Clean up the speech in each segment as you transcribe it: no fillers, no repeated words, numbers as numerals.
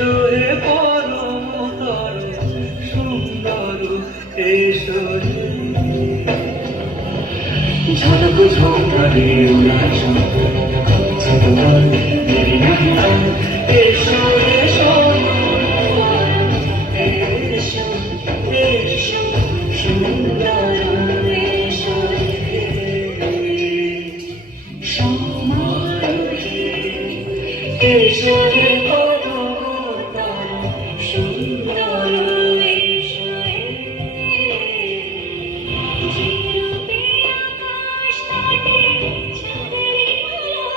এসো হে পরম সুন্দর এসো রে ঝলক ঝঙ্কারে উড়ায় শঙ্কর করছে তোমার দেরি নাহি আর এসো এসো এসো এসো সুন্দর এসো রে সমারোহে এসো রে সুন্দর এসো রে যেরূপে আকাশ তটে চাঁদের আলো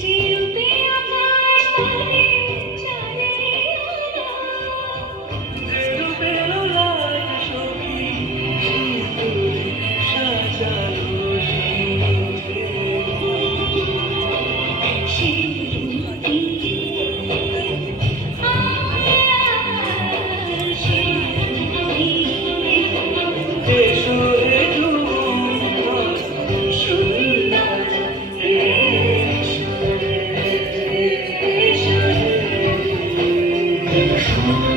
যেরূপে আকাশ তটে চাঁদের আলো যেরূপে লোলায় সখী সিঁদুরে সাজালো এসো রে সুন্দর সুন্দর এসো রে এসো রে